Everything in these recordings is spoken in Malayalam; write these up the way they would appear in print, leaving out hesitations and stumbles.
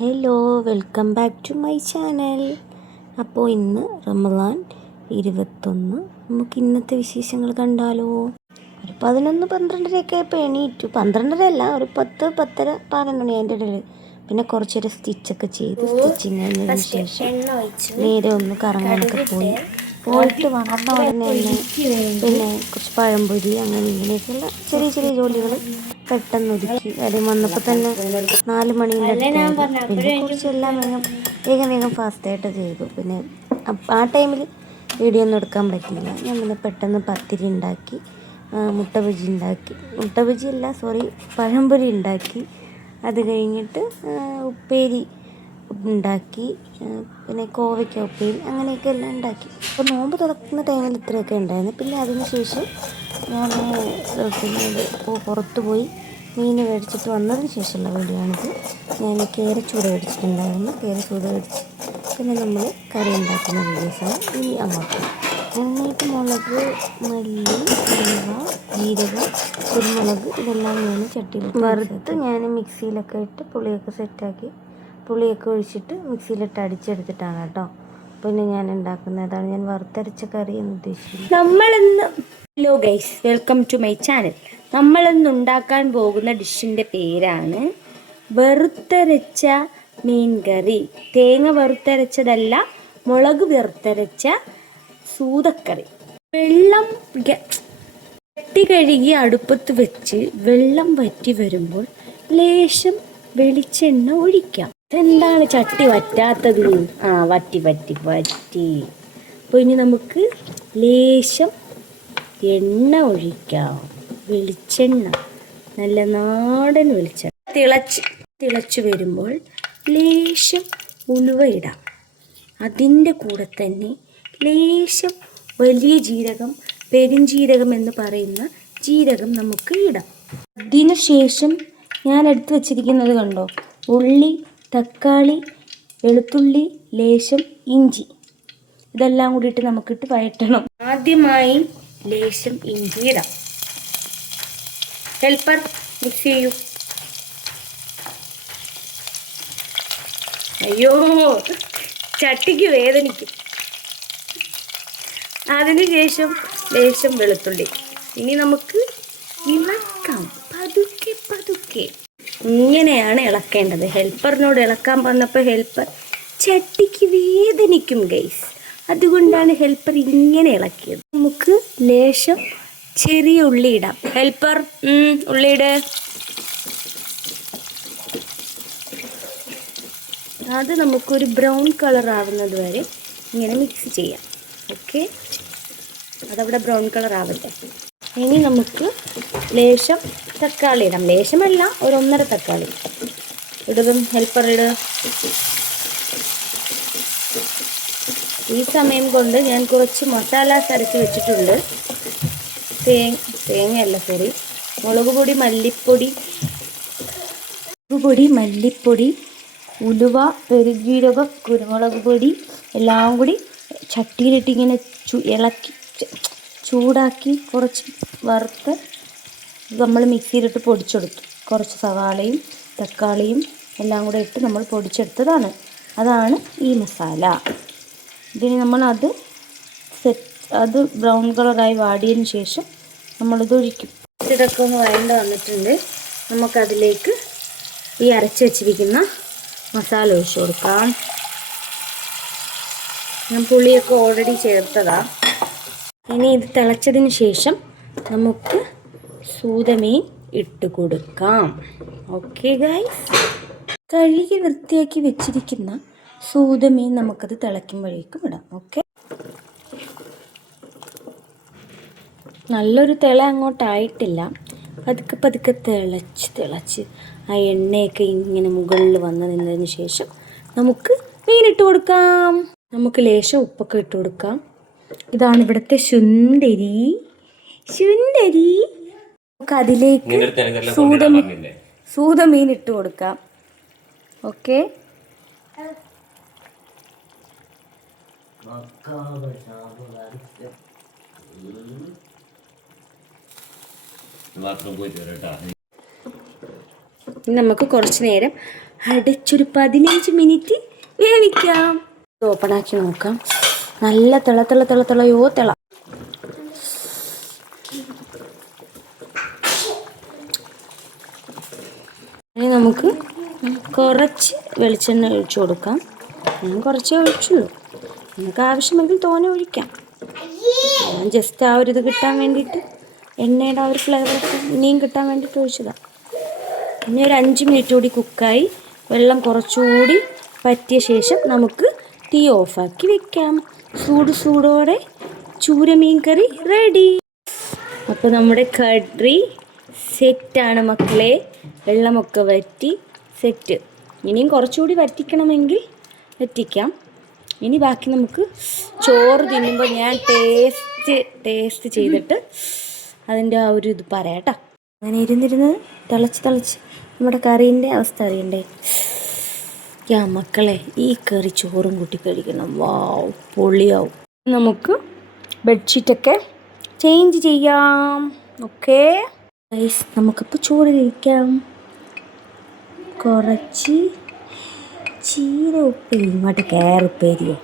Hello, welcome back to my channel. അപ്പോൾ ഇന്ന് റമദാൻ 21. നമുക്ക് ഇന്നത്തെ വിശേഷങ്ങൾ കണ്ടാലോ. ഒരു 11-12 ആയപ്പോൾ എണീറ്റു. 12 അല്ല, ഒരു 10, 10:30, 11 മണി അതിൻ്റെ ഇടയിൽ. പിന്നെ കുറച്ചേരം സ്റ്റിച്ചൊക്കെ ചെയ്ത് സ്റ്റിച്ചിങ് കഴിഞ്ഞതിന് ശേഷം നേരെ ഒന്ന് കറങ്ങാനൊക്കെ പോയിട്ട് വന്ന ഉടനെ തന്നെ പിന്നെ കുറച്ച് പഴംപൊരി അങ്ങനെ ഇങ്ങനെയൊക്കെയുള്ള ചെറിയ ചെറിയ ജോലികൾ പെട്ടെന്ന് ഒതുക്കി. കാര്യം വന്നപ്പോൾ തന്നെ 4 മണീൻ്റെ അടുത്തായി. പിന്നെ കുറച്ചെല്ലാം വേഗം ഫാസ്റ്റായിട്ട് ചെയ്തു. പിന്നെ ആ ടൈമിൽ വീഡിയോ ഒന്നും എടുക്കാൻ പറ്റിയില്ല. ഞാൻ പിന്നെ പെട്ടെന്ന് പത്തിരി ഉണ്ടാക്കി, മുട്ട ബജി പഴംപൊരി ഉണ്ടാക്കി. അത് കഴിഞ്ഞിട്ട് ഉപ്പേരി ഉണ്ടാക്കി, പിന്നെ കോവയ്ക്ക ഉപ്പേരി അങ്ങനെയൊക്കെ എല്ലാം ഉണ്ടാക്കി. അപ്പോൾ നോമ്പ് തുറക്കുന്ന ടൈമിൽ ഇത്രയൊക്കെ ഉണ്ടായിരുന്നു. പിന്നെ അതിന് ശേഷം ഞാൻ പിന്നെ പുറത്ത് പോയി മീൻ മേടിച്ചിട്ട് വന്നതിന് ശേഷമുള്ള വീഡിയോ ആണിത്. ഞാൻ കേരച്ചൂട മേടിച്ചിട്ടുണ്ടായിരുന്നു. കേരച്ചൂട മേടിച്ച് പിന്നെ നമ്മൾ കറി ഉണ്ടാക്കുന്ന വീഡിയോസാണ് ഇനി അങ്ങോട്ട്. എന്നിട്ട് മുളക്, മല്ലി, ഉലുവ, ജീരകം, കുരുമുളക് ഇതെല്ലാം ഞാൻ ചട്ടിയിൽ വറുത്ത് ഞാൻ മിക്സിയിലൊക്കെ ഇട്ട് പുളിയൊക്കെ സെറ്റാക്കി, പുളിയൊക്കെ ഒഴിച്ചിട്ട് മിക്സിയിലിട്ട് അടിച്ചെടുത്തിട്ടാണ് കേട്ടോ പിന്നെ ഞാൻ ഉണ്ടാക്കുന്നത്. അതാണ് ഞാൻ വറുത്തരച്ച കറി എന്ന് ഉദ്ദേശിക്കുന്നത്. നമ്മളിന്ന് hello guys, welcome to my channel. നമ്മളിന്ന് ഉണ്ടാക്കാൻ പോകുന്ന ഡിഷിൻ്റെ പേരാണ് വറുത്തരച്ച മീൻ കറി. തേങ്ങ വറുത്തരച്ചതല്ല, മുളക് വറുത്തരച്ച സൂതക്കറി. വെള്ളം ചട്ടി കഴുകി അടുപ്പത്ത് വെച്ച് വെള്ളം വറ്റി വരുമ്പോൾ ലേശം വെളിച്ചെണ്ണ ഒഴിക്കാം. എന്താണ് ചട്ടി വറ്റാത്തത്? വറ്റി. അപ്പോൾ ഇനി നമുക്ക് ലേശം എണ്ണ ഒഴിക്കാം. വെളിച്ചെണ്ണ, നല്ല നാടൻ വെളിച്ചെണ്ണ. തിളച്ച് വരുമ്പോൾ ലേശം ഉലുവ ഇടാം. അതിൻ്റെ കൂടെ തന്നെ ലേശം വലിയ ജീരകം, പെരുംജീരകം എന്ന് പറയുന്ന ജീരകം നമുക്ക് ഇടാം. അതിനുശേഷം ഞാൻ എടുത്തു വച്ചിരിക്കുന്നത് കണ്ടോ, ഉള്ളി, തക്കാളി, വെളുത്തുള്ളി, ലേശം ഇഞ്ചി, ഇതെല്ലാം കൂടിയിട്ട് നമുക്കിട്ട് വഴറ്റണം. ആദ്യമായി ലേശം ഇഞ്ചി ഇടാം. ഹെൽപ്പർ മിക്സ് ചെയ്യൂ. അയ്യോ, ചട്ടിക്ക് വേദനിക്കും. അതിനുശേഷം ലേശം വെളുത്തുള്ളി. ഇനി നമുക്ക് ഇളക്കാം പതുക്കെ. ഇങ്ങനെയാണ് ഇളക്കേണ്ടത്. ഹെൽപ്പറിനോട് ഇളക്കാൻ പറഞ്ഞപ്പോൾ ഹെൽപ്പർ ചട്ടിക്ക് വേദനിക്കും ഗൈസ്, അതുകൊണ്ടാണ് ഹെൽപ്പർ ഇങ്ങനെ ഇളക്കിയത്. നമുക്ക് ലേശം ചെറിയ ഉള്ളി ഇടാം. ഹെൽപ്പർ ഉള്ളിയിട്. അത് നമുക്കൊരു ബ്രൗൺ കളർ ആവുന്നത് വരെ ഇങ്ങനെ മിക്സ് ചെയ്യാം. ഓക്കെ, അതവിടെ ബ്രൗൺ കളർ ആവട്ടെ. ഇനി നമുക്ക് ലേശം തക്കാളി ഇടാം. ലേശമല്ല, ഒരു 1.5 തക്കാളി ഇടും. ഹെൽപ്പർ ഇട്. ഈ സമയം കൊണ്ട് ഞാൻ കുറച്ച് മസാലാസ് അരച്ച് വെച്ചിട്ടുണ്ട്. മുളക് പൊടി, മല്ലിപ്പൊടി, ഉലുവ, പെരുംജീരകം, കുരുമുളക് പൊടി എല്ലാം കൂടി ചട്ടിയിലിട്ട് ഇങ്ങനെ ഇളക്കി ചൂടാക്കി കുറച്ച് വറുത്ത് നമ്മൾ മിക്സിയിലിട്ട് പൊടിച്ചെടുത്തു. കുറച്ച് സവാളയും തക്കാളിയും എല്ലാം കൂടെ ഇട്ട് നമ്മൾ പൊടിച്ചെടുത്തതാണ്. അതാണ് ഈ മസാല. ഇതിന് നമ്മൾ അത് ബ്രൗൺ കളറായി വാടിയതിന് ശേഷം നമ്മളിത് ഒഴിക്കും. ഇതൊക്കെ ഒന്ന് വഴണ്ട് വന്നിട്ടുണ്ട്. നമുക്കതിലേക്ക് ഈ അരച്ച് വെച്ചിരിക്കുന്ന മസാല ഒഴിച്ചു കൊടുക്കാം. ഞാൻ പുളിയൊക്കെ ഓൾറെഡി ചേർത്തതാണ്. ഇനി ഇത് തിളച്ചതിന് ശേഷം നമുക്ക് സൂതമീൻ ഇട്ട് കൊടുക്കാം. ഓക്കെ ഗൈസ്, കഴുകി വൃത്തിയാക്കി വെച്ചിരിക്കുന്ന സൂതമീൻ നമുക്കത് തിളയ്ക്കുമ്പോഴേക്കും ഇടാം. ഓക്കെ, നല്ലൊരു തിള അങ്ങോട്ടായിട്ടില്ല. പതുക്കെ തിളച്ച് ആ എണ്ണയൊക്കെ ഇങ്ങനെ മുകളിൽ വന്ന് നിന്നതിന് ശേഷം നമുക്ക് മീനിട്ട് കൊടുക്കാം. നമുക്ക് ലേശം ഉപ്പൊക്കെ ഇട്ട് കൊടുക്കാം. ഇതാണ് ഇവിടുത്തെ ശുണ്ടരി. നമുക്ക് അതിലേക്ക് സൂതമീൻ ഇട്ട് കൊടുക്കാം. ഓക്കെ, ഇനി നമുക്ക് കുറച്ച് നേരം അടച്ചൊരു 15 മിനിറ്റ് വേവിക്കാം. ഓപ്പൺ ആക്കി നോക്കാം. നല്ല തിളയോ തിള. ഇനി നമുക്ക് കുറച്ച് വെളിച്ചെണ്ണ ഒഴിച്ചു കൊടുക്കാം. ഞാൻ കുറച്ചേ ഒഴിച്ചുള്ളൂ, നമുക്ക് ആവശ്യമെങ്കിൽ തോനെ ഒഴിക്കാം. ഞാൻ ജസ്റ്റ് ആ ഒരു ഇത് കിട്ടാൻ വേണ്ടിയിട്ട്, എണ്ണയുടെ ആ ഒരു ഫ്ലേവറൊക്കെ ഇനിയും കിട്ടാൻ വേണ്ടിയിട്ട് ഒഴിച്ചതാണ്. ഇനി ഒരു 5 മിനിറ്റ് കൂടി കുക്കായി വെള്ളം കുറച്ചുകൂടി പറ്റിയ ശേഷം നമുക്ക് തീ ഓഫാക്കി വെക്കാം. ചൂടോടെ ചൂരമീൻ കറി റെഡി. അപ്പോൾ നമ്മുടെ കറി സെറ്റാണ് മക്കളെ. വെള്ളമൊക്കെ വറ്റി സെറ്റ്. ഇനിയും കുറച്ചുകൂടി വറ്റിക്കണമെങ്കിൽ വറ്റിക്കാം. ഇനി ബാക്കി നമുക്ക് ചോറ് തിന്നുമ്പോൾ ഞാൻ ടേസ്റ്റ് ചെയ്തിട്ട് അതിൻ്റെ ആ ഒരു ഇത് പറയാം കേട്ടോ. അങ്ങനെ ഇരുന്നിരുന്ന് തിളച്ച് നമ്മുടെ കറീൻ്റെ അവസ്ഥ അറിയണ്ടേ. മക്കളെ, ഈ കറി ചോറും കൂട്ടി കഴിക്കണം. വാവ്, പൊളിയാവും. നമുക്ക് ബെഡ്ഷീറ്റൊക്കെ ചേഞ്ച് ചെയ്യാം. ഓക്കെ ഗൈസ്, നമുക്കിപ്പോൾ ചോറ് കഴിക്കാം. കുറച്ച് ചീര ഉപ്പേരി, ഇങ്ങോട്ട് കയറുപ്പേരിയോ,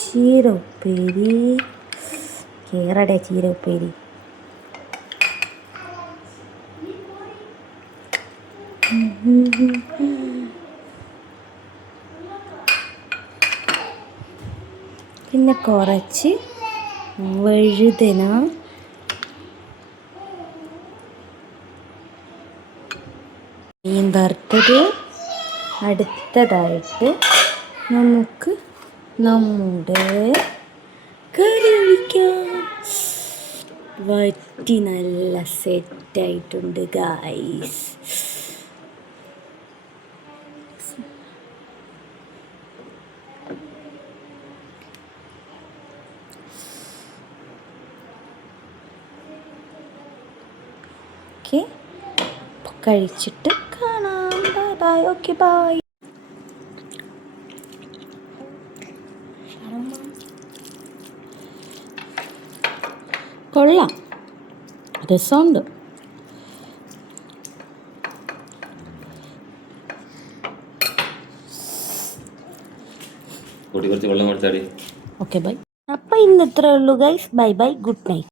ചീര ഉപ്പേരി, കേറടെ ചീര ഉപ്പേരി. പിന്നെ കുറച്ച് വഴുതന, മീൻ വറുത്തത്. അടുത്തതായിട്ട് നമുക്ക് നമ്മുടെ കറി ഒഴിക്കാം. വറ്റി നല്ല സെറ്റായിട്ടുണ്ട് ഗൈസ്. ഓക്കെ, കഴിച്ചിട്ട് കാണാം. Bye bye. Okay bye. കൊള്ളാം, രസമുണ്ട്. കുറച്ച് വെള്ളം കൊടുത്താടി. Okay bye. അപ്പം ഇന്ന് ഇത്രേ ഉള്ളൂ guys. Bye bye, good night.